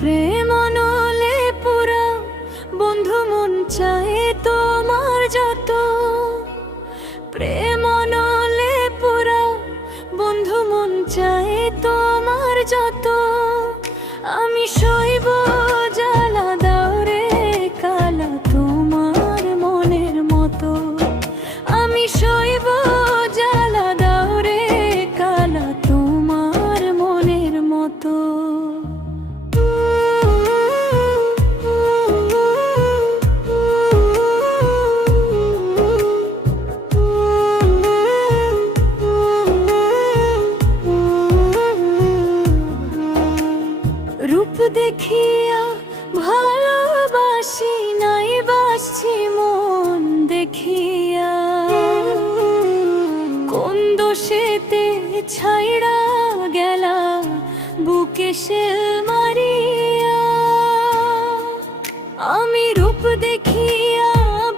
প্রেম দেখিয়া ভালোবাসি নাই, বাসছি মন দেখিয়া। কোন দোষেতে ছাইড়া গেলা, বুকে সে মারিয়া। আমি রূপ দেখিয়া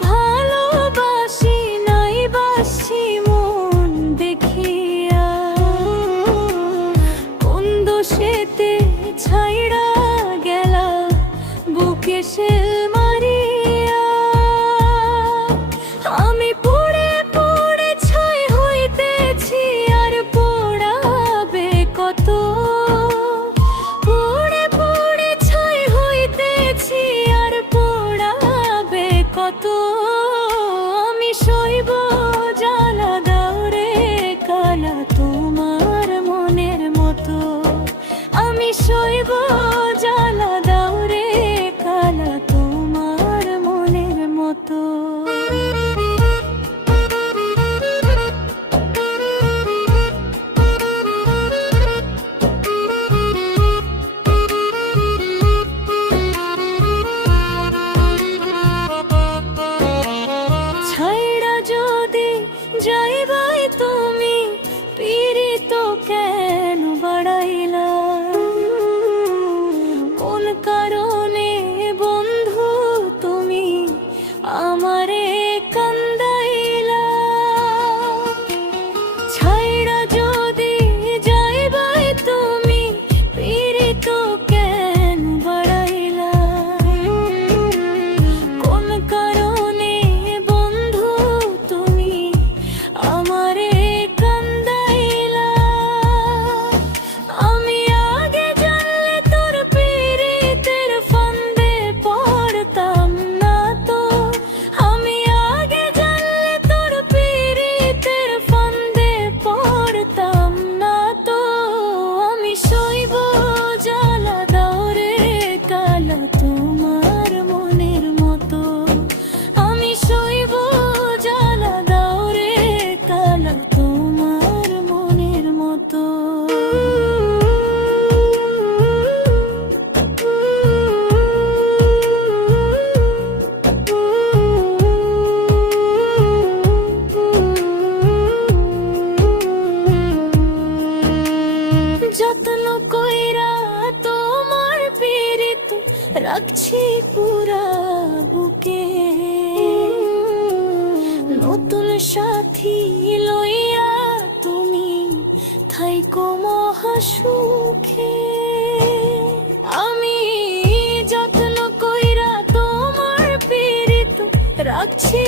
ভালোবাসি নাই, বাসছি মন দেখিয়া। কোন দোষেতে ছাই 多 जाए তোমার মনের মতো। আমি সইব জ্বালা দাও রে কালা তোমার মনের মতো। লাগছে পুরা বুকে। নতুন সাথী লইয়া তুমি থাইকো মহাসুখে। আমি যত্ন কইরা তোমার পীড়িত রাখছি